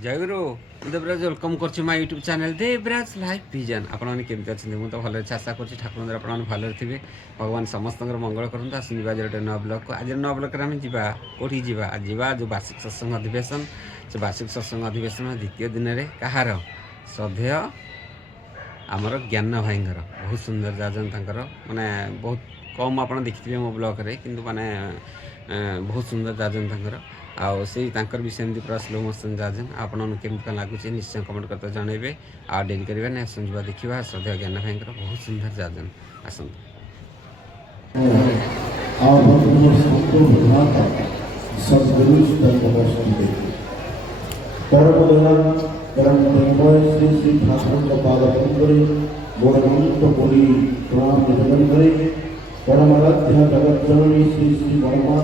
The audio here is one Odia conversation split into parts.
जयगुरु देवराज वेलकम कर my YouTube channel Devraj life vision आपने केमती अच्छे मुझे तो भले आशा कर ठाकुर आप भले थे भगवान समस्त मंगल करूँ आसुन आज गोटे नया ब्लग को आज नया ब्लग आम जा कौटी जा जो वार्षिक सत्संग अधिवेशन से वार्षिक सत्संग अधिवेशन द्वितीय दिन में कहार श्रद्धेय आमर ज्ञान भाई बहुत सुंदर जाजन माने बहुत कम आप देखिए मो ब्लग रे किंतु माने बहुत सुंदर जाजन आउ से भी सेमती पूरा स्लो मोशन जाजन आपन केमती लगुच निश्चय कमेंट करते जनइबे आ डेरी करेंगे ना सुनवा देखा श्रद्धेय ज्ञान भाई बहुत सुंदर जाजन आसत श्री श्री ठाकुर पाद मोड़ी प्रणाम निवेदन करे परमाराध्या जगत जननी श्री श्री बर्मा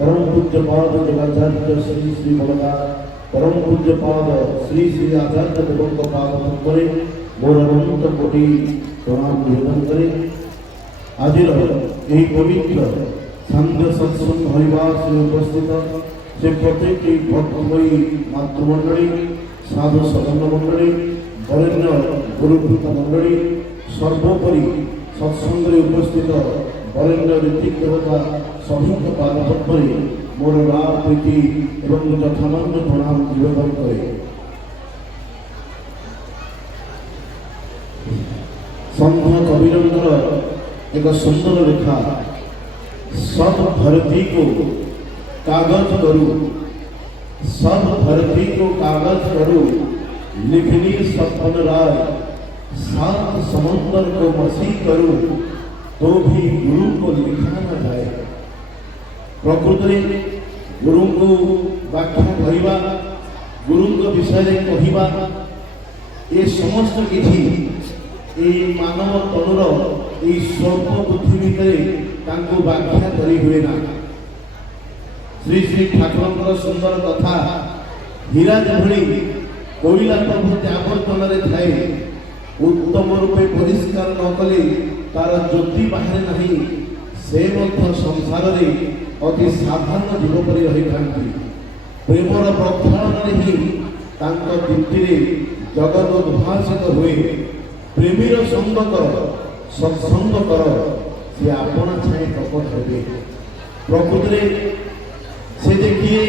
परम पूज्य पाद जगाचार्य श्री श्री बड़का परम पूज्य पाद श्री श्री आचार्य देव पाद करे मोर अनंत कोटि प्रणाम निवेदन करे आज यही पवित्र सांध्य सत्संग हरिवार से उपस्थित से प्रत्येक भक्तमयी मातृमंडली साधु सदन मंडली वरेण्य गुरुकृत मंडली सर्वोपरि सत्संग उपस्थित वरेण्य ऋतिक देवता सभी पाद पद्मे मोर लाभ प्रीति एवं यथामान्य प्रणाम निवेदन करे संत कबीर एक सुंदर रेखा सब धरती को कागज करूं सब धरती को कागज करूं लिखनी सपन राय सात समुद्र को मसी करूं तो भी गुरु को लिखा न जाए प्रकृति गुरु को व्याख्या करवा गुरु को विषय कहवा ये समस्त किसी मानव तनुर ये स्वल्प बुद्धि भितर व्याख्या करी हुए ना श्री श्री ठाकुर सुंदर कथा हीरा जभली कोईला प्रभु आवर्तन थाए उत्तम रूपे परिष्कार न कले तार ज्योति बाहर नहीं से संसार में अति साधारण जीव पर रही था प्रेमर प्रक्षालन ही दीप्ति जगत उद्भासित हुए प्रेमीर संग कर सत्संग कर से आपना छाए प्रकट हे प्रकृति से देखिए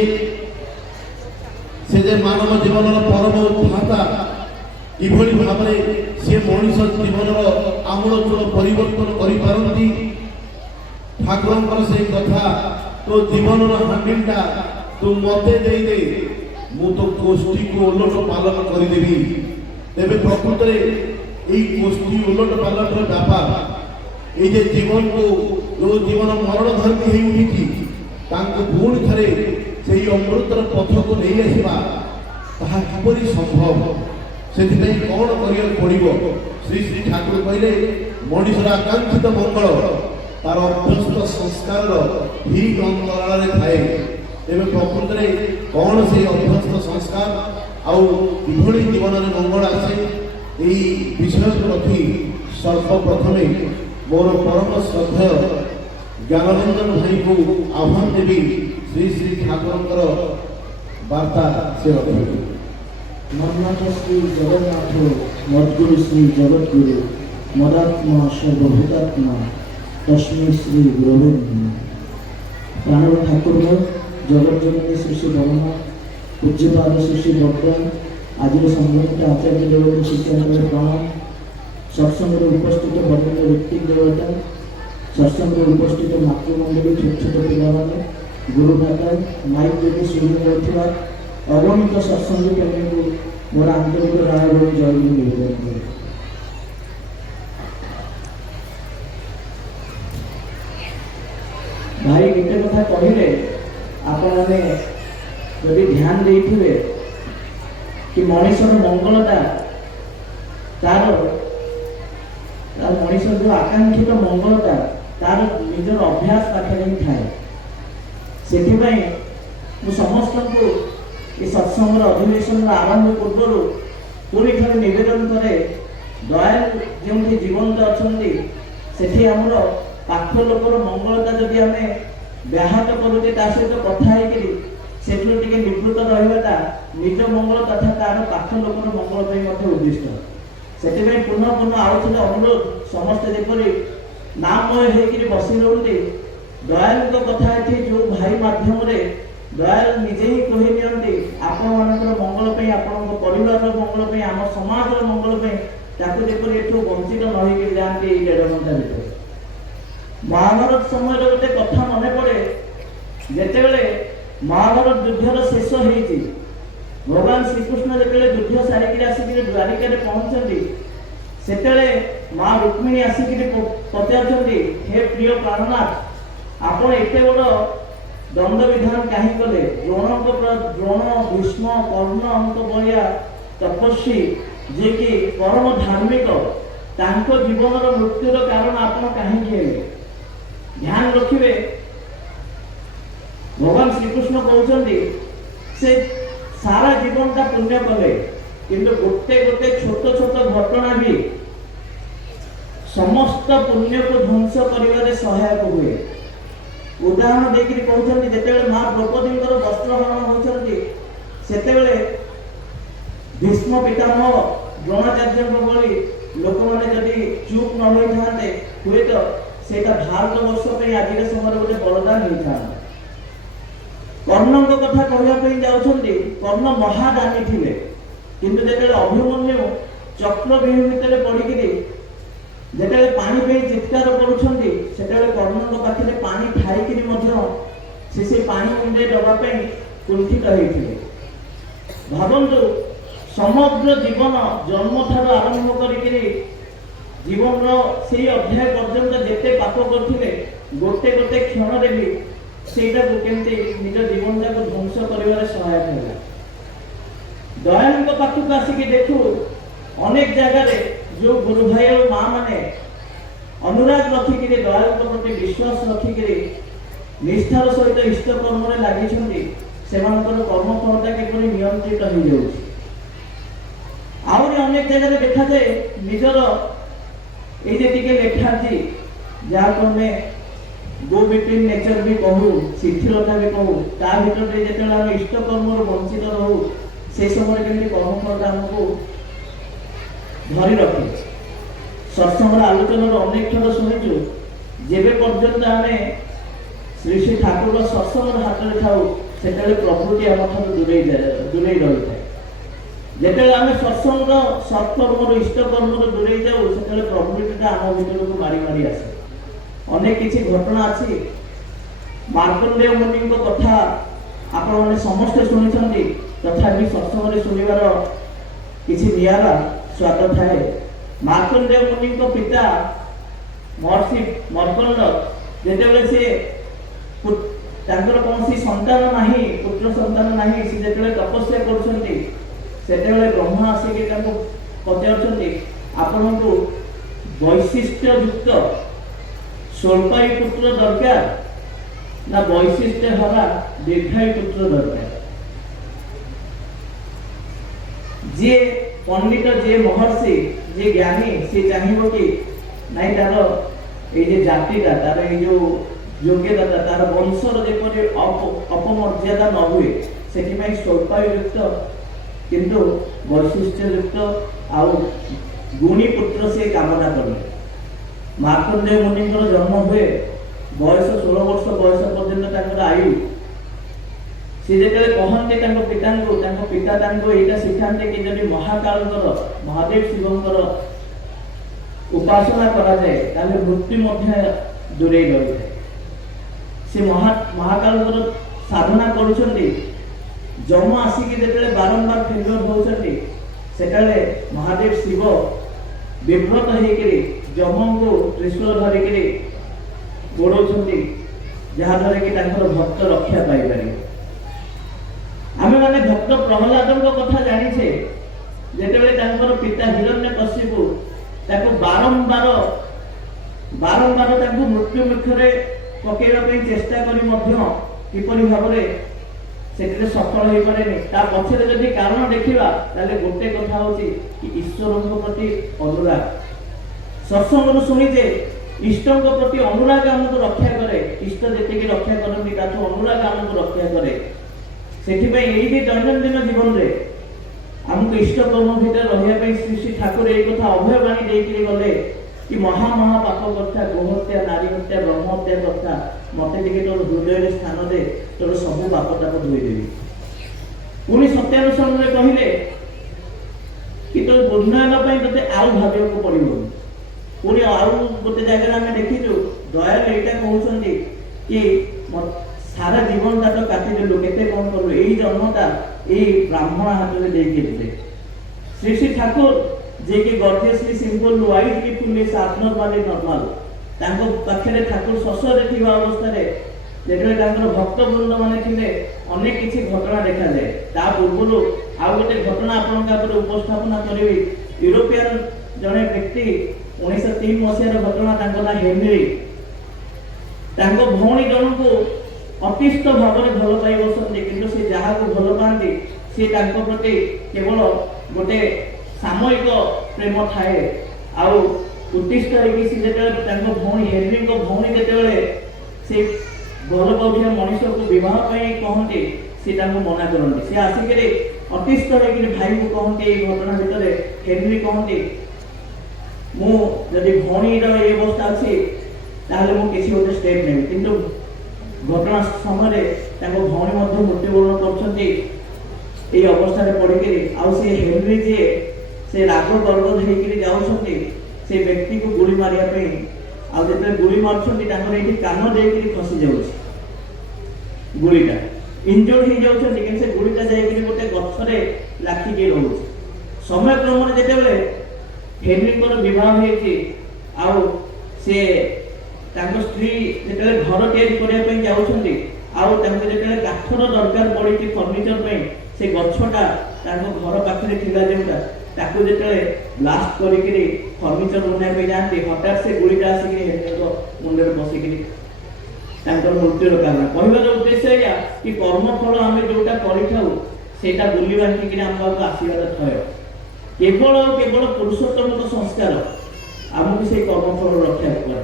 से मानव जीवन परम उत्थाता किभली भाव से मनीष जीवन आमूलचूल परिवर्तन करि ठाकुर से कथा तो जीवन हांडिलटा तू मते दे दे मु तो गोष्ठी को उलट पालन करदेवी तेरे प्रकृत गोष्ठी उलट पालट व्यापार ये जीवन को जो जीवन मरण धर्मी हो उठी पुणी थे से अमृतर पथ को नहीं आसवा किपरि संभव से कौन पड़ो श्री श्री ठाकुर कहले मनीषर आकांक्षित मंगल तार अभ्यस्त संस्कार ठीक अंतराल थाए तेज प्रकृत में कौन से अभ्यस्त संस्कार आउ किभली जीवन में मंगल आसे यही विषय को रखी सर्वप्रथम मोर परम श्रद्धेय ज्ञानरंजन भाई को आह्वान देवी श्री श्री ठाकुर वार्ता से रखेंगे मन्नाथ श्री जगन्नाथ मद्गुरु श्री जगद्गुरु मदात्मा सर्वभूतात्मा तस्मै श्री गुरवे प्राणव ठाकुर जगत जननी श्री श्री बर्मा पूज्यपाद श्री श्री भगवान आज संबंधित आचार्य देव शिक्षण प्रणाम सत्संग उपस्थित वरेण्य ऋतिक देवता सत्संग उपस्थित मातृमंडली छोट छोट पिलाने गुरु भ्राता माइक देवी शुरू अगणित सत्संग प्रेमी को मोर आंतरिक राय जय निवेदन करे भाई गोटे कथा कहले आपने जदि ध्यान देते कि मनीषर मंगलता तार मनीष जो आकांक्षित मंगलता तार निजर अभ्यास पाखे ही थाए से समस्त को ये सत्संग अधिवेशन आरंभ पूर्व पुणी थे नवेदन करे दयाल जो जीवंत अच्छा से आमर पाख लोकर मंगलता जदि आम व्याहत करुचे सहित कथा ସେଠୁ ଟିକେ ନିବୃତ୍ତ ରହିବାଟା ନିଜ ମଙ୍ଗଳ ତଥା ତାର ପାଖ ଲୋକର ମଙ୍ଗଳ ପାଇଁ ମଧ୍ୟ ଉଦ୍ଦିଷ୍ଟ। ସେଥିପାଇଁ ପୁନଃ ପୁନଃ ଆଉ ଥରେ ଅନୁରୋଧ, ସମସ୍ତେ ଯେପରି ନାମମୟ ହେଇକିରି ବସି ରୁହନ୍ତି। ଦୟାଳୁଙ୍କ କଥା ଏଠି ଯୋଉ ଭାଇ ମାଧ୍ୟମରେ ଦୟାଳୁ ନିଜେ ହିଁ କହି ନିଅନ୍ତି ଆପଣମାନଙ୍କର ମଙ୍ଗଳ ପାଇଁ, ଆପଣଙ୍କ ପରିବାରର ମଙ୍ଗଳ ପାଇଁ, ଆମ ସମାଜର ମଙ୍ଗଳ ପାଇଁ, ତାକୁ ଯେପରି ଏଠୁ ବଞ୍ଚିତ ନ ହେଇକି ଯାଆନ୍ତି ଏଇ 1.5 ଘଣ୍ଟା ଭିତରେ। ମହାଭାରତ ସମୟରେ ଗୋଟେ କଥା ମନେ ପଡେ, ଯେତେବେଳେ ମହାଭାରତ ଯୁଦ୍ଧର ଶେଷ ହେଇଛି, ଭଗବାନ ଶ୍ରୀକୃଷ୍ଣ ଯେତେବେଳେ ଯୁଦ୍ଧ ସାରିକିରି ଆସିକିରି ଦ୍ୱାରିକାରେ ପହଞ୍ଚନ୍ତି, ସେତେବେଳେ ମା ରୁକ୍ମିଣୀ ଆସିକିରି ପଚାରୁଛନ୍ତି, ହେ ପ୍ରିୟ ପ୍ରାଣନାଥ, ଆପଣ ଏତେ ବଡ଼ ଦଣ୍ଡ ବିଧାନ କାହିଁ କଲେ? ଦ୍ରୋଣ, ଭୀଷ୍ମ, କର୍ଣ୍ଣଙ୍କ ଭଳିଆ ତପସ୍ୱୀ ଯିଏକି ପରମ ଧାର୍ମିକ, ତାଙ୍କ ଜୀବନର ମୃତ୍ୟୁର କାରଣ ଆପଣ କାହିଁକି ହେଲେ? ଧ୍ୟାନ ରଖିବେ, ଭଗବାନ ଶ୍ରୀକୃଷ୍ଣ କହୁଛନ୍ତି ସେ ସାରା ଜୀବନଟା ପୁଣ୍ୟ କଲେ, କିନ୍ତୁ ଗୋଟେ ଗୋଟେ ଛୋଟ ଛୋଟ ଘଟଣା ବି ସମସ୍ତ ପୁଣ୍ୟକୁ ଧ୍ୱଂସ କରିବାରେ ସହାୟକ ହୁଏ। ଉଦାହରଣ ଦେଇକିରି କହୁଛନ୍ତି, ଯେତେବେଳେ ମା ଦ୍ରୌପଦୀଙ୍କର ବସ୍ତ୍ରହରଣ ହେଉଛନ୍ତି, ସେତେବେଳେ ଭୀଷ୍ମ ପିତାମହ, ଦ୍ରୋଣାଚାର୍ଯ୍ୟଙ୍କ ଭଳି ଲୋକମାନେ ଯଦି ଚୁପ୍ ନ ହୋଇଥାନ୍ତେ, ହୁଏତ ସେଇଟା ଭାରତ ବର୍ଷ ପାଇଁ ଆଜିର ସମୟରେ ଗୋଟେ ବରଦାନ ହେଇଥାନ୍ତା। କର୍ଣ୍ଣଙ୍କ କଥା କହିବା ପାଇଁ ଯାଉଛନ୍ତି, କର୍ଣ୍ଣ ମହାଦାନୀ ଥିଲେ, କିନ୍ତୁ ଯେତେବେଳେ ଅଭିମନ୍ୟୁ ଚକ୍ରବ୍ୟୁହ ଭିତରେ ପଡ଼ିକିରି ଯେତେବେଳେ ପାଣି ପାଇଁ ଚିତ୍କାର କରୁଛନ୍ତି, ସେତେବେଳେ କର୍ଣ୍ଣଙ୍କ ପାଖରେ ପାଣି ଥାଇକିରି ମଧ୍ୟ ସେ ପାଣି ମୁଣ୍ଡେ ଦେବା ପାଇଁ କୁଣ୍ଠିତ ହେଇଥିଲେ। ଭାବନ୍ତୁ, ସମଗ୍ର ଜୀବନ ଜନ୍ମଠାରୁ ଆରମ୍ଭ କରିକିରି ଜୀବନର ସେଇ ଅଧ୍ୟାୟ ପର୍ଯ୍ୟନ୍ତ ଯେତେ ପାପ କରିଥିଲେ, ଗୋଟେ ଗୋଟେ କ୍ଷଣରେ ବି ସେଇଟାକୁ କେମିତି ନିଜ ଜୀବନଟାକୁ ଧ୍ୱଂସ କରିବାରେ ସହାୟକ ହେଲା। ଦୟାଳୁଙ୍କ ପାଖକୁ ଆସିକି ଦେଖୁ, ଅନେକ ଜାଗାରେ ଯୋଉ ଗୁରୁ ଭାଇ ଓ ମା ମାନେ ଅନୁରାଗ ରଖିକିରି, ଦୟାଳୁଙ୍କ ପ୍ରତି ବିଶ୍ୱାସ ରଖିକିରି ନିଷ୍ଠାର ସହିତ ଇଷ୍ଟ କର୍ମରେ ଲାଗିଛନ୍ତି, ସେମାନଙ୍କର କର୍ମଫଳଟା କିପରି ନିୟନ୍ତ୍ରିତ ହେଇଯାଉଛି। ଆହୁରି ଅନେକ ଜାଗାରେ ଦେଖାଯାଏ, ନିଜର ଏଇ ଯେ ଟିକେ ଲେଖାଛି, ଯାହାକୁ ଆମେ ଗୋ ବିଟୱିନ୍ ନେଚର ବି କହୁ, ଶିଥିଳତା ବି କହୁ, ତା ଭିତରେ ଯେତେବେଳେ ଆମେ ଇଷ୍ଟ କର୍ମରୁ ବଞ୍ଚିତ ରହୁ, ସେ ସମୟରେ କେମିତି କର୍ମଫଳଟା ଆମକୁ ଧରି ରଖେ। ସତ୍ସଙ୍ଗର ଆଲୋଚନାର ଅନେକ ଥର ଶୁଣିଛୁ, ଯେବେ ପର୍ଯ୍ୟନ୍ତ ଆମେ ଶ୍ରୀ ଶ୍ରୀ ଠାକୁର ସତ୍ସଙ୍ଗର ହାତରେ ଥାଉ, ସେତେବେଳେ ପ୍ରକୃତି ଆମଠାରୁ ଦୂରେଇ ରହିଥାଏ। ଯେତେବେଳେ ଆମେ ସତ୍ସଙ୍ଗର ସତ୍କର୍ମରୁ, ଇଷ୍ଟକର୍ମରୁ ଦୂରେଇ ଯାଉ, ସେତେବେଳେ ପ୍ରକୃତିଟା ଆମ ଭିତରକୁ ମାଡ଼ି ମାଡ଼ି ଆସେ। ଅନେକ କିଛି ଘଟଣା ଅଛି। ମାର୍କଣ୍ଡେୟ ମୁନିଙ୍କ କଥା ଆପଣମାନେ ସମସ୍ତେ ଶୁଣିଛନ୍ତି, ତଥାପି ସତ୍ସଙ୍ଗରେ ଶୁଣିବାର କିଛି ନିଆରା ସ୍ୱାଦ ଥାଏ। ମାର୍କଣ୍ଡେୟ ମୁନିଙ୍କ ପିତା ମହର୍ଷି ମର୍କଣ୍ଡ, ଯେତେବେଳେ ସେ ତାଙ୍କର କୌଣସି ସନ୍ତାନ ନାହିଁ, ପୁତ୍ର ସନ୍ତାନ ନାହିଁ, ସେ ଯେତେବେଳେ ତପସ୍ୟା କରୁଛନ୍ତି, ସେତେବେଳେ ବ୍ରହ୍ମା ଆସିକି ତାଙ୍କୁ ପଚାରୁଛନ୍ତି, ଆପଣଙ୍କୁ ବୈଶିଷ୍ଟ୍ୟ ଯୁକ୍ତ ସ୍ୱଳ୍ପାୟୁ ପୁତ୍ର ଦରକାର ନା ବୈଶିଷ୍ଟ୍ୟ ହରା ଦୀର୍ଘାୟୁ ପୁତ୍ର ଦରକାର? ଯିଏ ପଣ୍ଡିତ, ଯିଏ ମହର୍ଷି, ଯିଏ ଜ୍ଞାନୀ, ସେ ଚାହିଁବ କି ନାଇଁ ତାର ଏଇ ଯେ ଜାତିଟା, ତାର ଏଇ ଯୋଉ ଯୋଗ୍ୟତା, ତାର ବଂଶର ଯେପରି ଅପମର୍ଯ୍ୟାଦା ନ ହୁଏ, ସେଥିପାଇଁ ସ୍ୱଳ୍ପାୟୁ ଯୁକ୍ତ କିନ୍ତୁ ବୈଶିଷ୍ଟ୍ୟ ଯୁକ୍ତ ଆଉ ଗୁଣୀ ପୁତ୍ର ସେ କାମନା କଲେ। ମାର୍କଣ୍ଡେୟ ମୁନିଙ୍କର ଜନ୍ମ ହୁଏ, ବୟସ 16 ବର୍ଷ ବୟସ ପର୍ଯ୍ୟନ୍ତ ତାଙ୍କର ଆୟୁ। ସେ ଯେତେବେଳେ କହନ୍ତି ତାଙ୍କ ପିତାଙ୍କୁ, ତାଙ୍କ ପିତା ତାଙ୍କୁ ଏଇଟା ଶିଖାନ୍ତି କି ଯଦି ମହାକାଳଙ୍କର, ମହାଦେବ ଶିବଙ୍କର ଉପାସନା କରାଯାଏ, ତାହେଲେ ମୃତ୍ୟୁ ମଧ୍ୟ ଦୂରେଇ ରହିଥାଏ। ସେ ମହାକାଳଙ୍କର ସାଧନା କରୁଛନ୍ତି, ଯମ ଆସିକି ଯେତେବେଳେ ବାରମ୍ବାର ଫେଲୁଅର ହେଉଛନ୍ତି, ସେତେବେଳେ ମହାଦେବ ଶିବ ବିବ୍ରତ ହେଇକିରି ଯମଙ୍କୁ ତ୍ରିଶୂଳ ଧରିକିରି ଗୋଡ଼ଉଛନ୍ତି, ଯାହାଦ୍ୱାରା କି ତାଙ୍କର ଭକ୍ତ ରକ୍ଷା ପାଇପାରିବେ। ଆମେ ମାନେ ଭକ୍ତ ପ୍ରହ୍ଲାଦଙ୍କ କଥା ଜାଣିଛେ, ଯେତେବେଳେ ତାଙ୍କର ପିତା ହିରଣ୍ୟକଶିପୁ ତାକୁ ବାରମ୍ବାର ତାଙ୍କୁ ମୃତ୍ୟୁ ମୁଖରେ ପକେଇବା ପାଇଁ ଚେଷ୍ଟା କରି ମଧ୍ୟ କିପରି ଭାବରେ ସେଥିରେ ସଫଳ ହେଇପାରେନି, ତା ପଛରେ ଯଦି କାରଣ ଦେଖିବା, ତାହେଲେ ଗୋଟେ କଥା ହଉଛି କି ଈଶ୍ୱରଙ୍କ ପ୍ରତି ଅନୁରାଗ। ସତ୍ସଙ୍ଗରୁ ଶୁଣିଛେ, ଇଷ୍ଟଙ୍କ ପ୍ରତି ଅନୁରାଗ ଆମକୁ ରକ୍ଷା କରେ। ଇଷ୍ଟ ଯେତିକି ରକ୍ଷା କରନ୍ତି, ତାଠୁ ଅନୁରାଗ ଆମକୁ ରକ୍ଷା କରେ। ସେଥିପାଇଁ ଏଇଠି ଦୈନନ୍ଦିନ ଜୀବନରେ ଆମକୁ ଇଷ୍ଟକର୍ମ ଭିତରେ ରହିବା ପାଇଁ ଶ୍ରୀ ଶ୍ରୀ ଠାକୁର ଏଇ କଥା ଅଭୟବାଣୀ ଦେଇକିରି ଗଲେ କି ମହା ପାପ କଥା, ଗୋହତ୍ୟା, ନାରୀ ହତ୍ୟା, ବ୍ରହ୍ମ ହତ୍ୟା କଥା, ମତେ ଟିକେ ତୋର ହୃଦୟରେ ସ୍ଥାନ ଦେ, ତୋର ସବୁ ପାପ ତାକୁ ଧୋଇଦେବି। ପୁଣି ସତ୍ୟାନୁସରଣରେ କହିଲେ କି ତୋ ଉନ୍ନୟନ ପାଇଁ ତୋତେ ଆଉ ଭାବିବାକୁ ପଡିବନି। ପୁଣି ଆଉ ଗୋଟେ ଜାଗାରେ ଆମେ ଦେଖିଛୁ ଦୟାଲ ଏଇଟା କହୁଛନ୍ତି କି ସାରା ଜୀବନଟା ତ କାଟିଦେଲୁ, କେତେ କଣ କଲୁ, ଏଇ ଜନ୍ମଟା ଏଇ ବ୍ରାହ୍ମଣ ହାତରେ ଦେଇକି ଦେଲେ। ଶ୍ରୀ ଶ୍ରୀ ଠାକୁର ଯିଏକି ଗର୍ଜିୟସଲି ସିମ୍ପଲ, ୱାଇଜଲି ଫୁଲିଶ, ଆବନର୍ମାଲି ନର୍ମାଲ, ତାଙ୍କ ପାଖରେ ଠାକୁର ଶଶରେ ଥିବା ଅବସ୍ଥାରେ ଯେତେବେଳେ ତାଙ୍କର ଭକ୍ତବୃନ୍ଦ ମାନେ ଥିଲେ ଅନେକ କିଛି ଘଟଣା ଦେଖାଯାଏ। ତା ପୂର୍ବରୁ ଆଉ ଗୋଟେ ଘଟଣା ଆପଣଙ୍କ ଆଗରେ ଉପସ୍ଥାପନା କରିବି। ୟୁରୋପିଆନ ଜଣେ ବ୍ୟକ୍ତି 1903 ମସିହାର ଘଟଣା, ତାଙ୍କ ନାଁ ହେନରୀ। ତାଙ୍କ ଭଉଣୀ ଜଣଙ୍କୁ ଅତିଷ୍ଠ ଭାବରେ ଭଲ ପାଇ ବସନ୍ତି, କିନ୍ତୁ ସେ ଯାହାକୁ ଭଲ ପାଆନ୍ତି ସେ ତାଙ୍କ ପ୍ରତି କେବଳ ଗୋଟେ ସାମୟିକ ପ୍ରେମ ଥାଏ। ଆଉ ଉତ୍ତିଷ୍ଠ ହେଇକି ସେ ଯେତେବେଳେ ତାଙ୍କ ଭଉଣୀ ହେନରୀଙ୍କ ଭଉଣୀ ଯେତେବେଳେ ସେ ଭଲ ପାଉଥିବା ମଣିଷକୁ ବିବାହ ପାଇଁ କହନ୍ତି, ସେ ତାଙ୍କୁ ମନା କରନ୍ତି। ସେ ଆସିକିରି ଅତିଷ୍ଠ ହେଇକିରି ଭାଇକୁ କହନ୍ତି, ଏଇ ଘଟଣା ଭିତରେ ହେନରୀ କହନ୍ତି, ମୁଁ ଯଦି ଭଉଣୀର ଏଇ ଅବସ୍ଥା ଅଛି ତାହେଲେ ମୁଁ କିଛି ଗୋଟେ ଷ୍ଟେପ୍ ନେବି। କିନ୍ତୁ ଘଟଣା ସମୟରେ ତାଙ୍କ ଭଉଣୀ ମଧ୍ୟ ମୃତ୍ୟୁବରଣ କରୁଛନ୍ତି এই অবস্থায় পড়িকি। ଆଉ ସେ ହେନରୀ ଯିଏ ସେ ରାଗ ଗର୍ବ ହେଇକିରି ଯାଉଛନ୍ତି ସେ ବ୍ୟକ୍ତିକୁ ଗୁଳି ମାରିବା ପାଇଁ। ଆଉ ଯେତେବେଳେ ଗୁଳି ମାରୁଛନ୍ତି ତାଙ୍କର ଏଇଠି କାନ ଦେଇକିରି ଖସି ଯାଉଛି ଗୁଳିଟା, ଇଞ୍ଜୋର୍ଡ ହେଇଯାଉଛନ୍ତି, କିନ୍ତୁ ସେ ଗୁଳିଟା ଯାଇକିରି ଗୋଟେ ଗଛରେ ଲାଖିକି ରହୁଛି। ସମୟ କ୍ରମରେ ଯେତେବେଳେ ହେନରୀଙ୍କର ବିବାହ ହେଇଛି ଆଉ ସେ ତାଙ୍କ ସ୍ତ୍ରୀ ଯେତେବେଳେ ଘର ତିଆରି କରିବା ପାଇଁ ଯାଉଛନ୍ତି ଆଉ ତାଙ୍କୁ ଯେତେବେଳେ କାଠର ଦରକାର ପଡ଼ିଛି ଫର୍ଣ୍ଣିଚର ପାଇଁ, ସେ ଗଛଟା ତାଙ୍କ ଘର ପାଖରେ ଥିଲା ଯେଉଁଟା, ତାକୁ ଯେତେବେଳେ ବ୍ଲାଷ୍ଟ କରିକିରି ଫର୍ଣ୍ଣିଚର ବନାଇବା ପାଇଁ ଯାଆନ୍ତି, ହଠାତ୍ ସେ ଗୁଳିଟା ଆସିକିରି ହେନରୀଙ୍କ ମୁଣ୍ଡରେ ବସିକିରି ତାଙ୍କର ମୃତ୍ୟୁର କାରଣ। କହିବାର ଉଦ୍ଦେଶ୍ୟ ଏଇଆ କି କର୍ମଫଳ ଆମେ ଯୋଉଟା କରିଥାଉ ସେଇଟା ବୁଲି ବାଙ୍କିକିରି ଆମ ପାଖକୁ ଆସିବାର ଥୟ। କେବଳ କେବଳ ପୁରୁଷୋତ୍ତମଙ୍କ ସଂସ୍କାର ଆମକୁ ସେଇ କର୍ମଫଳ ରକ୍ଷା କରେ।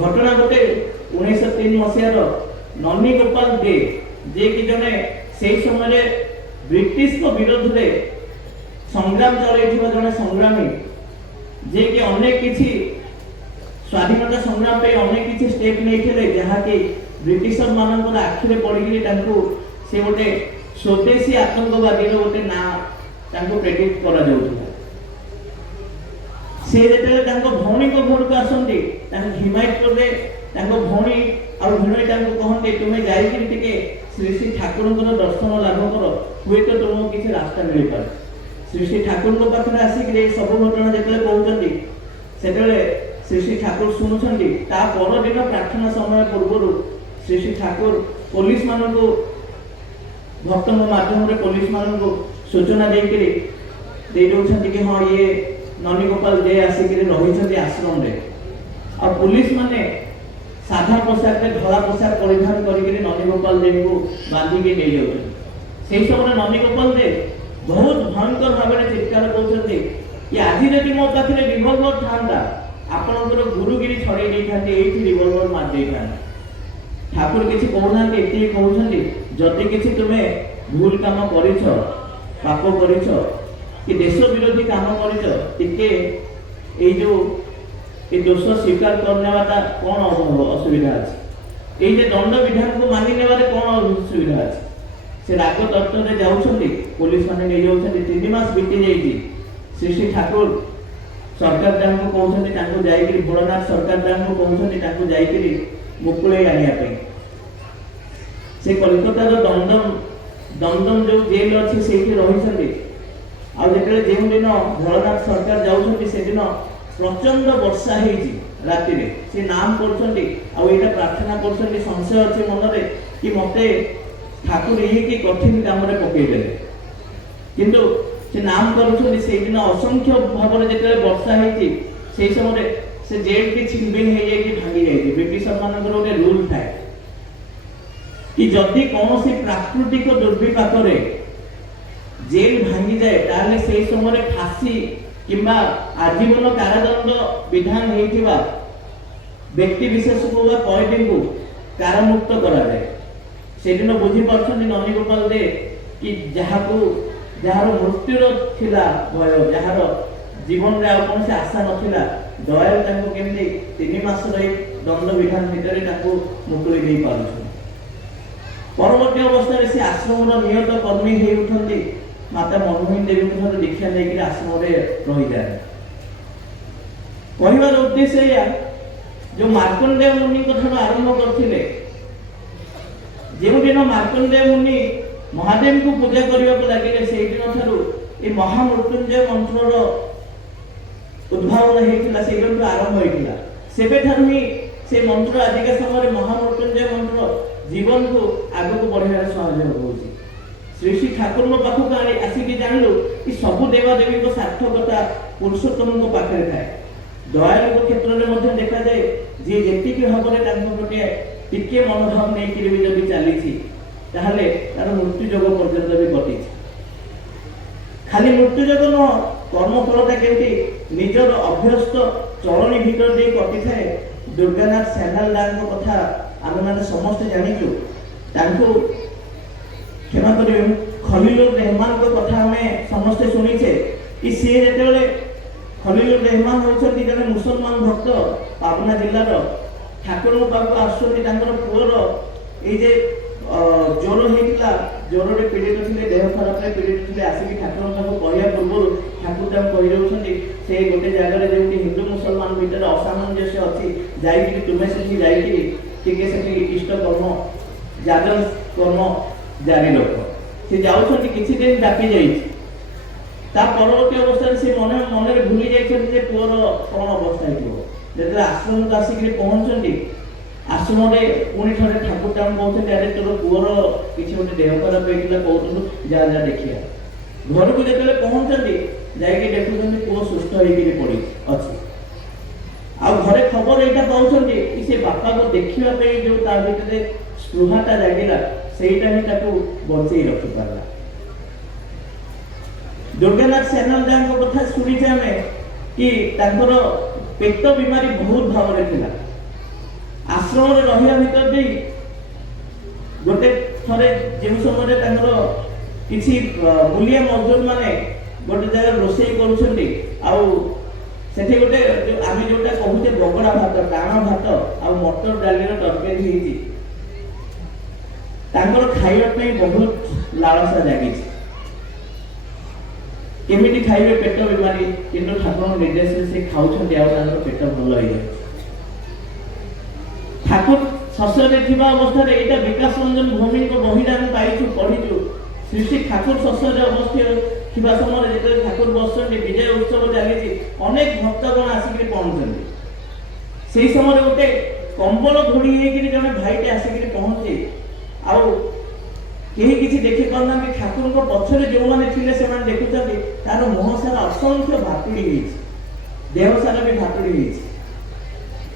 ଘଟଣା ଗୋଟେ 1903 ମସିହାର ନନୀ ଗୋପାଳ ଦେ, ଯିଏକି ଜଣେ ସେଇ ସମୟରେ ବ୍ରିଟିଶଙ୍କ ବିରୋଧରେ ସଂଗ୍ରାମ ଚଳାଇଥିବା ଜଣେ ସଂଗ୍ରାମୀ, ଯିଏକି ଅନେକ କିଛି ସ୍ୱାଧୀନତା ସଂଗ୍ରାମ ପାଇଁ ଅନେକ କିଛି ଷ୍ଟେପ୍ ନେଇଥିଲେ, ଯାହାକି ବ୍ରିଟିଶର ମାନଙ୍କର ଆଖିରେ ପଡ଼ିକିରି ତାଙ୍କୁ ସେ ଗୋଟେ ସ୍ୱଦେଶୀ ଆତଙ୍କବାଦୀର ଗୋଟେ ନାଁ ତାଙ୍କୁ ପ୍ରେଡିକ୍ଟ କରାଯାଉଥିଲା। ସେ ଯେତେବେଳେ ତାଙ୍କ ଭଉଣୀଙ୍କ ଘରକୁ ଆସନ୍ତି, ତାଙ୍କୁ ହିମାୟତ କରିବେ, ତାଙ୍କ ଭଉଣୀ ଆଉ ଭିଣୋଇ ତାଙ୍କୁ କହନ୍ତି ତୁମେ ଯାଇକିରି ଟିକେ ଶ୍ରୀ ଶ୍ରୀ ଠାକୁରଙ୍କର ଦର୍ଶନ ଲାଭ କର, ହୁଏତ ତୁମକୁ କିଛି ରାସ୍ତା ମିଳିପାରେ। ଶ୍ରୀ ଶ୍ରୀ ଠାକୁରଙ୍କ ପାଖରେ ଆସିକିରି ଏ ସବୁ ଘଟଣା ଯେତେବେଳେ କହୁଛନ୍ତି ସେତେବେଳେ ଶ୍ରୀ ଶ୍ରୀ ଠାକୁର ଶୁଣୁଛନ୍ତି। ତା ପରଦିନ ପ୍ରାର୍ଥନା ସମୟ ପୂର୍ବରୁ ଶ୍ରୀ ଶ୍ରୀ ଠାକୁର ପୋଲିସ ମାନଙ୍କୁ ଭକ୍ତଙ୍କ ମାଧ୍ୟମରେ ପୋଲିସ ମାନଙ୍କୁ ସୂଚନା ଦେଇକିରି ଦେଇ ଦେଉଛନ୍ତି କି ହଁ ଇଏ ନନୀ ଗୋପାଳ ଦେ ଆସିକିରି ରହିଛନ୍ତି ଆଶ୍ରମରେ। ଆଉ ପୋଲିସ ମାନେ ସାଧା ପୋଷାକରେ ଧଳା ପୋଷାକ ପରିଧାନ କରିକିରି ନନୀ ଗୋପାଳ ଦେଙ୍କୁ ବାନ୍ଧିକି ନେଇଯାଉଛନ୍ତି। ସେଇ ସମୟରେ ନନୀ ଗୋପାଳ ଦେ ବହୁତ ଭୟଙ୍କର ଭାବରେ ଚିତ୍କାର କରୁଛନ୍ତି କି ଆଜି ଯଦି ମୋ ପାଖରେ ରିଭଲଭର ଥାନ୍ତା ଆପଣଙ୍କର ଗୁରୁଗିରି ଛଡେଇ ଦେଇଥାନ୍ତି, ଏଇଠି ରିଭଲଭର ମାରି ଦେଇଥାନ୍ତି। ଠାକୁର କିଛି କହୁନାହାନ୍ତି, ଏତିକି କହୁଛନ୍ତି ଯଦି କିଛି ତୁମେ ଭୁଲ କାମ କରିଛ, ପାପ କରିଛ କି ଦେଶ ବିରୋଧୀ କାମ କରିଛ, ଟିକେ ଏଇ ଯୋଉ ଏ ଦୋଷ ସ୍ୱୀକାର କରିନେବାଟା କଣ ଅସୁବିଧା ଅଛି? ଏଇ ଯେ ଦଣ୍ଡ ବିଧାନକୁ ମାନି ନେବାରେ କଣ ଅସୁବିଧା ଅଛି? ସେ ରାଗ ତତ୍ତ୍ୱରେ ଯାଉଛନ୍ତି, ପୋଲିସ ମାନେ ନେଇଯାଉଛନ୍ତି। 3 ମାସ ବିତି ଯାଇଛି। ଶ୍ରୀ ଶ୍ରୀ ଠାକୁର ସରକାର ଦାଙ୍କୁ କହୁଛନ୍ତି ତାଙ୍କୁ ଯାଇକିରି, ଭୋଳନାଥ ସରକାର ଦାଙ୍କୁ କହୁଛନ୍ତି ତାଙ୍କୁ ଯାଇକିରି ମୁକୁଳେଇ ଆଣିବା ପାଇଁ। ସେ କଲିକତାର ଦମଦମ ଯୋଉ ଜେଲ ଅଛି ସେଇଠି ରହିଛନ୍ତି। ଆଉ ଯେତେବେଳେ ଯେଉଁ ଦିନ ଭୋଳନାଥ ସରକାର ଯାଉଛନ୍ତି ସେଦିନ ପ୍ରଚଣ୍ଡ ବର୍ଷା ହେଇଛି ରାତିରେ। ସେ ନାମ କରୁଛନ୍ତି ଆଉ ଏଇଟା ପ୍ରାର୍ଥନା କରୁଛନ୍ତି, ସଂଶୟ ଅଛି ମନରେ କି ମତେ ଠାକୁର ଇଏ କି କଠିନ କାମରେ ପକେଇଦେଲେ। କିନ୍ତୁ ସେ ନାମ କରୁଛନ୍ତି। ସେଇଦିନ ଅସଂଖ୍ୟ ଭାବରେ ଯେତେବେଳେ ବର୍ଷା ହେଇଛି ସେଇ ସମୟରେ ସେ ଜେଲ୍ କି ଛିନବିନ ହେଇଯାଇଛି, ଭାଙ୍ଗି ଯାଇଛି। ବ୍ରିଟିଶର ମାନଙ୍କର ଗୋଟେ ରୁଲ ଥାଏ କି ଯଦି କୌଣସି ପ୍ରାକୃତିକ ଦୁର୍ବିପାକରେ ଜେଲ୍ ଭାଙ୍ଗିଯାଏ ତାହେଲେ ସେଇ ସମୟରେ ଫାଶୀ କିମ୍ବା ଆଜୀବନ କାରାଦଣ୍ଡ ବିଧାନ ହେଇଥିବା ବ୍ୟକ୍ତି ବିଶେଷକୁ ବା କଏଦୀଙ୍କୁ କାରାମୁକ୍ତ କରାଯାଏ। ସେଦିନ ବୁଝିପାରୁଛନ୍ତି ନନ୍ଦୀଗୋପାଳ ଦେ କି ଯାହାର ମୃତ୍ୟୁର ଥିଲା ଭୟ, ଯାହାର ଜୀବନରେ ଆଉ କୌଣସି ଆଶା ନଥିଲା, ଦୟାଳୁ ତାଙ୍କୁ କେମିତି 3 ମାସର ଏଇ ଦଣ୍ଡ ବିଧାନ ଭିତରେ ତାକୁ ମୁକୁଳି ଦେଇ ପାରୁଛନ୍ତି। ପରବର୍ତ୍ତୀ ଅବସ୍ଥାରେ ସେ ଆଶ୍ରମର ନିୟତ କର୍ମୀ ହେଇ ଉଠନ୍ତି। ମାତା ମନମୋହିନୀ ଦେବୀଙ୍କ ଠାରୁ ଦୀକ୍ଷା ନେଇକି ଆଶ୍ରମରେ ରହିଯାଏ। କହିବାର ଉଦ୍ଦେଶ୍ୟ ଏଇଆ, ଯୋଉ ମାର୍କଣ୍ଡେୟ ମୁନିଙ୍କ ଠାରୁ ଆରମ୍ଭ କରିଥିଲେ, ଯେଉଁଦିନ ମାର୍କଣ୍ଡେୟ ମୁନି ମହାଦେବଙ୍କୁ ପୂଜା କରିବାକୁ ଲାଗିଲେ, ସେଇଦିନ ଠାରୁ ଏ ମହାମୃତ୍ୟୁଞ୍ଜୟ ମନ୍ତ୍ରର ଉଦ୍ଭାବନ ହେଇଥିଲା, ସେଇଦିନଠୁ ଆରମ୍ଭ ହେଇଥିଲା। ସେବେଠାରୁ ହିଁ ସେ ମନ୍ତ୍ର ଆଜିକା ସମୟରେ ମହାମୃତ୍ୟୁଞ୍ଜୟ ମନ୍ତ୍ର ଜୀବନକୁ ଆଗକୁ ବଢିବାରେ ସହଯୋଗ ହେଉଛି। ଶ୍ରୀ ଶ୍ରୀ ଠାକୁରଙ୍କ ପାଖକୁ ଆସିକି ଜାଣିଲୁ କି ସବୁ ଦେବାଦେବୀଙ୍କ ସାର୍ଥକତା ପୁରୁଷୋତ୍ତମଙ୍କ ପାଖରେ ଥାଏ। ଦୟାଳୁଙ୍କ କ୍ଷେତ୍ରରେ ମଧ୍ୟ ଦେଖାଯାଏ, ଯିଏ ଯେତିକି ଭାବରେ ତାଙ୍କ ପ୍ରତି ଟିକେ ମନୋଭାବ ନେଇକିରି ବି ଯଦି ଚାଲିଛି, ତାହେଲେ ତାର ମୃତ୍ୟୁ ଯୋଗ ପର୍ଯ୍ୟନ୍ତ ବି ଘଟିଛି। ଖାଲି ମୃତ୍ୟୁ ଯୋଗ ନୁହଁ, କର୍ମଫଳଟା କେମିତି ନିଜର ଅଭ୍ୟସ୍ତ ଚଳଣି ଭିତରେ ଦେଇ କଟିଥାଏ। ଦୁର୍ଗାନାଥ ସାନ୍ୟାଲ ଦାଙ୍କ କଥା ଆମେମାନେ ସମସ୍ତେ ଜାଣିଛୁ। ତାଙ୍କୁ କ୍ଷମା କରିବେ, ଖଲିଲୁର ରେହମାନଙ୍କ କଥା ଆମେ ସମସ୍ତେ ଶୁଣିଛେ କି ସିଏ ଯେତେବେଳେ, ଖଲିଲୁର ରେହମାନ ହେଉଛନ୍ତି ଜଣେ ମୁସଲମାନ ଭକ୍ତ, ପାବନା ଜିଲ୍ଲାର, ଠାକୁରଙ୍କ ପାଖକୁ ଆସୁଛନ୍ତି। ତାଙ୍କର ପୁଅର ଏଇ ଯେ ଜ୍ୱର ହେଇଥିଲା, ଜ୍ୱରରେ ପୀଡ଼ିତ ଥିଲେ, ଦେହ ଖରାପରେ ପୀଡ଼ିତ ଥିଲେ, ଆସିକି ଠାକୁରଙ୍କ ପାଖକୁ କହିବା ପୂର୍ବରୁ ଠାକୁର ତାଙ୍କୁ କହିଦେଉଛନ୍ତି, ସେ ଗୋଟେ ଜାଗାରେ ଯେଉଁଠି ହିନ୍ଦୁ ମୁସଲମାନ ଭିତରେ ଅସାମଞ୍ଜସ୍ୟ ଅଛି, ଯାଇକିରି ତୁମେ ସେଠି ଯାଇକିରି ଟିକେ ସେଠି ଇଷ୍ଟ କର୍ମ, ଯାଜନ କର୍ମ ଜାରି ରଖ। ସେ ଯାଉଛନ୍ତି, କିଛି ଦିନ ବ୍ୟାପି ଯାଇଛି। ତା ପରବର୍ତ୍ତୀ ଅବସ୍ଥାରେ ସେ ମନରେ ଭୁଲି ଯାଇଛନ୍ତି ଯେ ପୁଅର କ'ଣ ଅବସ୍ଥା ହେଇଥିବ। ଯେତେବେଳେ ଆଶ୍ରମକୁ ଆସିକିରି ପହଞ୍ଚନ୍ତି, ଆଶ୍ରମରେ ପୁଣି ଥରେ ଠାକୁର ତାଙ୍କୁ କହୁଛନ୍ତି, ଆରେ ତୋର ପୁଅର କିଛି ଗୋଟେ ଦେହ ଖରାପ ହେଇଥିଲା, କହୁଥିଲୁ, ଯା ଦେଖିବା। ଘରକୁ ଯେତେବେଳେ ପହଞ୍ଚନ୍ତି, ଯାଇକି ଦେଖୁଛନ୍ତି ପୁଅ ସୁସ୍ଥ ହେଇକିରି ପଡି ଅଛି। ଆଉ ଘରେ ଖବର ଏଇଟା ପାଉଛନ୍ତି କି ସେ ବାପାକୁ ଦେଖିବା ପାଇଁ ଯୋଉ ତା ଭିତରେ ସ୍ପୃହାଟା ଜାଗିଲା, ସେଇଟା ହିଁ ତାକୁ ବଞ୍ଚେଇ ରଖିପାରିଲା। ଦୁର୍ଗାନାଥ ସାନ୍ୟାଲ ଦାଙ୍କ କଥା ଶୁଣିଛେ ଆମେ କି ତାଙ୍କର ପେଟ ବିମାରୀ ବହୁତ ଭାବରେ ଥିଲା। ଆଶ୍ରମରେ ରହିବା ଭିତରେ ଦେଇ ଗୋଟେ ଥରେ ଯେଉଁ ସମୟରେ ତାଙ୍କର କିଛି ମୂଲିଆ ମଜଦୁର ମାନେ ଗୋଟେ ଜାଗାରେ ରୋଷେଇ କରୁଛନ୍ତି, ଆଉ ସେଠି ଗୋଟେ ଆମେ ଯୋଉଟା କହୁଛେ ବଗଡ଼ା ଭାତ, ଟାଣ ଭାତ ଆଉ ମଟର ଡାଲିର ତରକାରୀ ହେଇଛି। ତାଙ୍କର ଖାଇବା ପାଇଁ ବହୁତ ଲାଳସା ଜାଗିଛି। କେମିତି ଖାଇବେ, ପେଟ ବିମାରୀ, କିନ୍ତୁ ଠାକୁରଙ୍କ ନିର୍ଦ୍ଦେଶରେ ସେ ଖାଉଛନ୍ତି, ଆଉ ତାଙ୍କର ପେଟ ଭଲ ହେଇଯାଉଛି। ଠାକୁର ଶଶରେ ଥିବା ଅବସ୍ଥାରେ, ଏଇଟା ବିକାଶ ରଞ୍ଜନ ଭୂମିଙ୍କ ବହିରେ ଆମେ ପାଇଛୁ, ପଢିଛୁ। ଶ୍ରୀ ଶ୍ରୀ ଠାକୁର ଶଶରେ ଅବସ୍ଥିତ ଥିବା ସମୟରେ ଯେତେବେଳେ ଠାକୁର ବସୁଛନ୍ତି, ବିଜୟ ଉତ୍ସବ ଚାଲିଛି, ଅନେକ ଭକ୍ତଗଣ ଆସିକିରି ପହଞ୍ଚନ୍ତି। ସେଇ ସମୟରେ ଗୋଟେ କମ୍ବଳ ଘୋଡ଼ି ହେଇକିରି ଜଣେ ଭାଇଟେ ଆସିକିରି ପହଞ୍ଚେ, ଆଉ କେହି କିଛି ଦେଖିପାରୁନାହାନ୍ତି। ଠାକୁରଙ୍କ ପଛରେ ଯେଉଁମାନେ ଥିଲେ ସେମାନେ ଦେଖୁଛନ୍ତି, ତାର ମୁହଁ ସାରା ଅସଂଖ୍ୟ ଭାତୁଡ଼ି ହେଇଛି, ଦେହ ସାରା ବି ଭାତୁଡ଼ି ହେଇଛି।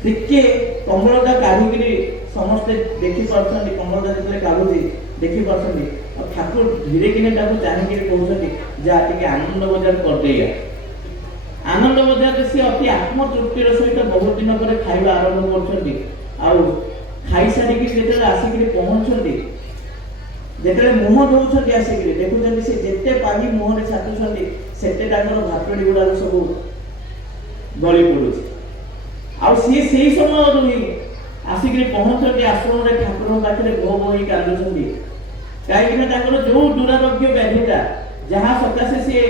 ଟିକେ କମ୍ବଳଟା କାଢିକିରି ସମସ୍ତେ ଦେଖିପାରୁଛନ୍ତି, କମ୍ବଳଟା ଯେତେବେଳେ କାଢୁଛି ଦେଖିପାରୁଛନ୍ତି। ଆଉ ଠାକୁର ଧୀରେ କିନା ତାକୁ ଚାହିଁକିରି କହୁଛନ୍ତି, ଯା ଟିକେ ଆନନ୍ଦ ବଜାର କରିଦେଇଆ। ଆନନ୍ଦ ବଜାରରେ ସେ ଅତି ଆତ୍ମତୃପ୍ତିର ସହିତ ବହୁତ ଦିନ ପରେ ଖାଇବା ଆରମ୍ଭ କରୁଛନ୍ତି। ଆଉ ଖାଇସାରିକି ଯେତେବେଳେ ଆସିକିରି ପହଞ୍ଚନ୍ତି, ଯେତେବେଳେ ମୁହଁ ଧୋଉଛନ୍ତି, ଆସିକିରି ଦେଖୁଛନ୍ତି ସେ ଯେତେ ପାଣି ମୁହଁରେ ଛାଟୁଛନ୍ତି, ସେତେ ତାଙ୍କର ଭାତୁଡ଼ି ଗୁଡାକ ସବୁ ଗଳି ପଡୁଛି। ଆଉ ସିଏ ସେଇ ସମୟରୁ ହିଁ ଆସିକିରି ପହଞ୍ଚନ୍ତି ଆଶ୍ରମରେ, ଠାକୁରଙ୍କ ପାଖରେ ବୋ ବୋ ହେଇ କାନ୍ଦୁଛନ୍ତି। କାହିଁକିନା ତାଙ୍କର ଯୋଉ ଦୁରାରୋଗ୍ୟ ବ୍ୟାଧିଟା, ଯାହା ସକାଶେ ସିଏ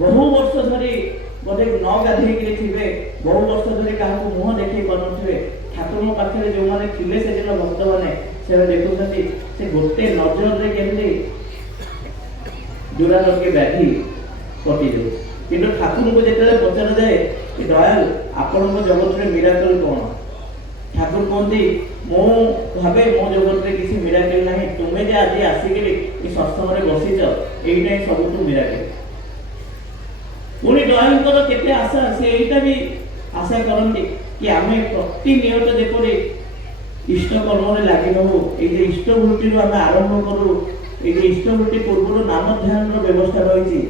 ବହୁ ବର୍ଷ ଧରି ବୋଧେ ନ ଗାଧେଇକିରି ଥିବେ, ବହୁ ବର୍ଷ ଧରି କାହାକୁ ମୁହଁ ଦେଖେଇ ପାରୁନଥିବେ, ଠାକୁରଙ୍କ ପାଖରେ ଯୋଉମାନେ ଥିଲେ ସେଦିନ ଭକ୍ତମାନେ, ସେମାନେ ଦେଖୁଛନ୍ତି ସେ ଗୋଟେ ନଜରରେ କେମିତି ଦୁରାରୋଗ୍ୟ ବ୍ୟାଧି କଟିଯାଉଛି। କିନ୍ତୁ ଠାକୁରଙ୍କୁ ଯେତେବେଳେ ପଚରାଯାଏ କି ଦୟାଳୁ ଆପଣଙ୍କ ଜଗତରେ ମିରାକଲ କ'ଣ, ଠାକୁର କୁହନ୍ତି, ମୁଁ ଭାବେ ମୋ ଜଗତରେ କିଛି ମିରାକଲ ନାହିଁ, ତୁମେ ଯେ ଆଜି ଆସିକିରି ଏ ସତ୍ସଙ୍ଗରେ ବସିଛ, ଏଇଟା ହିଁ ସବୁଠୁ ମିରାକଲ। ପୁଣି ଦୟାଳୁଙ୍କର କେତେ ଆଶା, ସେ ଏଇଟା ବି ଆଶା କରନ୍ତି କି ଆମେ ପ୍ରତିନିୟତ ଯେପରି ଇଷ୍ଟ କର୍ମରେ ଲାଗି ରହୁ। ଏଇ ଯେ ଇଷ୍ଟବୃତ୍ତିରୁ ଆମେ ଆରମ୍ଭ କରୁ, ଏଇ ଯେ ଇଷ୍ଟବୃତ୍ତି ପୂର୍ବରୁ ନାମ ଧ୍ୟାନର ବ୍ୟବସ୍ଥା ରହିଛି।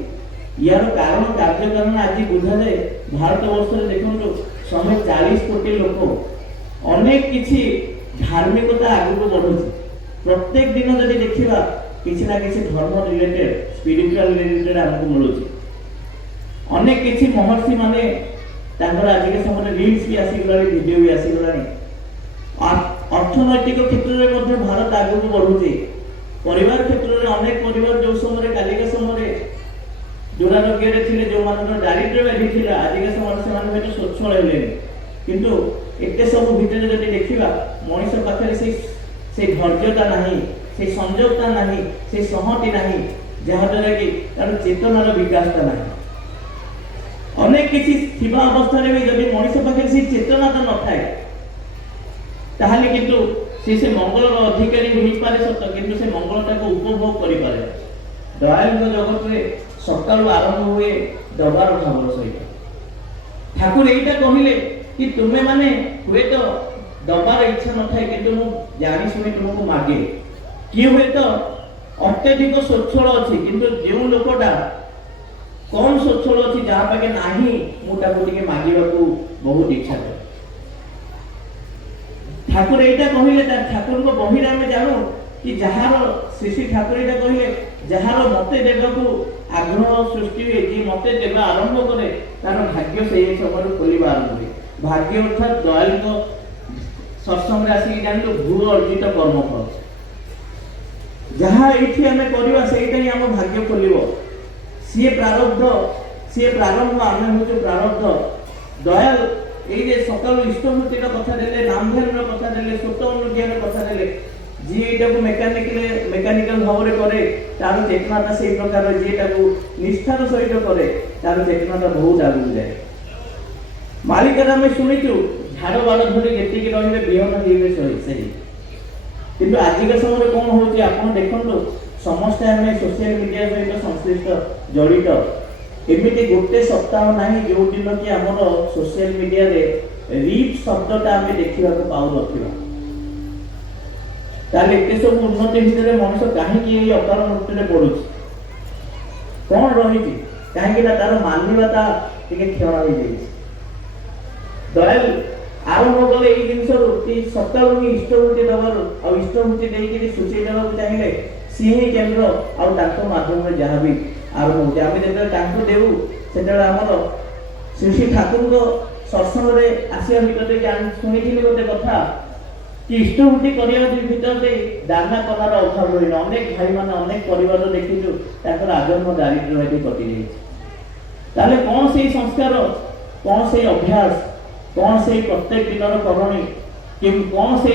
ইয়ার কারণ কার্যকারণ আজ বুঝালে ভারতবর্ষে দেখুন 140 কোটি লোক অনেক কিছু ধার্মিকতা আগুক বড়ুছে, प्रत्येक दिन जदि देखिबा किसी ना किसी धर्म रिलेटेड स्पिरिचुअल रिलेटेड हमको मिलुଛି अनेक किसी महर्षि माने तांकर आज के समय रील्स भी आसी गलानी वीडियो भी आसी गलानी अर्थनैतिक क्षेत्र में मध्य भारत आगे को बढ़ुଛି परिवार क्षेत्र में अनेक परिवार जो समय कालिका समय दुरारोग्य रे थिले जो मान दारिद्र्य व्याधि थिला आज के समय से मान भेट स्वच्छल हेले किंतु एते सब भितर जदि देखिबा मनुष्य पाखरे से धैर्यता नहीं से संयोगता नहीं से सहति नहीं जहाँ द्वारा कि तार चेतनार विकासता नहीं अनेक किसी थिबा अवस्था रे भी जदि मनुष्य पाखरे से चेतनाता न थाए ताहाले किंतु से मंगलर अधिकारी होई पारे सत किंतु से मंगलता को उपभोग करि पारे दयाल जगत रे सकाल आरंभ हुए दबार भावर सहित ठाकुर एटा कहिले कि तुमे माने हुए तो दबार इच्छा न थाए किंतु मु जानि सुनि तुमको मागे कि हुए तो अत्यधिक स्वच्छल अछि किंतु जेउ लोकटा कौन स्वच्छल अछि जहा पाके नाही मु ताको टिके मागिबाकू बहुत इच्छा करे ठाकुर एटा कहिले ठाकुर को बहिरा में जानो कि जहार श्री श्री ठाकुर एटा कहिले जहार मते देबाकू आग्रह सृष्टि हुए जे मते देबा आरंभ करे तार भाग्य से समय खोलिबा आरंभ हुए भाग्य अर्थात दयाल को सत्संग राशि जानलो भू अर्जित कर्म फल जहां एठी हमें करबा सेटा ही हम भाग्य खोलिबो सी प्रारब्ध आमे हो प्रारब्ध दयाल এই যে সকাল ইষ্টভূতির কথা দেলে নামধ্যানের কথা দেলে সত্য অনুজ্ঞানের কথা দেলে যে এটাকে মেকানিক্যাল ভাবে করে তার চেতনাটা সেই প্রকার যে এটাকে নিষ্ঠার সহিত করে তার চেতনাটা বহুত আগুন যায় মালিকার আমি শুনিছু ঝাড় বাড় ধরে যেতিকি রহিবে বিহন দিবে সেই কিন্তু আজকের সময় কোন হচ্ছে আপন দেখন্তু সমস্ত আমি সোশ্যাল মিডিয়া সহিত সংশ্লিষ্ট জড়িত एमिति गोटे सप्ताह नाही जो दिन कि हमर सोशल मीडिया रे रीप शब्दटा हम देखिबा को पाउ नथिबा ताले एते सब उन्नति भितरे मनुष्य काहे कि एई अकार मुक्ति रे पडुछि कोन रही छी काहे कि तार मानवीयता टिके क्षण होई जाई दयाल आरंभ गले एई जिंस रुति सकाळ नी इष्टवृत्ति दबर आ इष्टवृत्ति देई कि सुचेई देबा को चाहिले सिही केंद्र आ ताको माध्यम रे जहां भी आरंभ होते आम जो देऊ से श्री श्री ठाकुर को सत्संग आसिया भितर शुणी गोटे कथा कि इष्टवृत्ति करने भितर दाना कलार अभाव रही अनेक भाई मान अनेक परिवार देखीचु आजन्म दारिद्र्य कटि जाए कौन से संस्कार कौन से अभ्यास कौन से प्रत्येक दिन करणी कि कौन से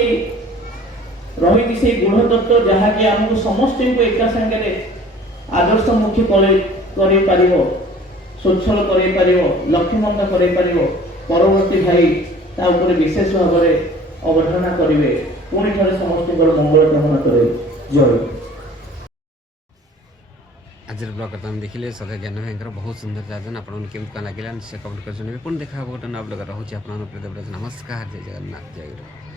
रही से गुण तत्व जहाँकि आमको समस्त को एका संगे आदर्श मुखी करें पारिबो स्वच्छल करें पारिबो लक्ष्मीमंद करें पारिबो परवर्ती भाई ता ऊपर विशेष भाव में अवधारणा करेंगे पुणी थे समस्त मंगल कामना करे जय आज ब्लॉग तुम देखिले सदा ज्ञान भाई बहुत सुंदर जाजन आपन केमती लगे से कमेंट कर पुणी देखा गोटे नया ब्लॉग रोचे आप नमस्कार जय जगन्नाथ जय गुरु।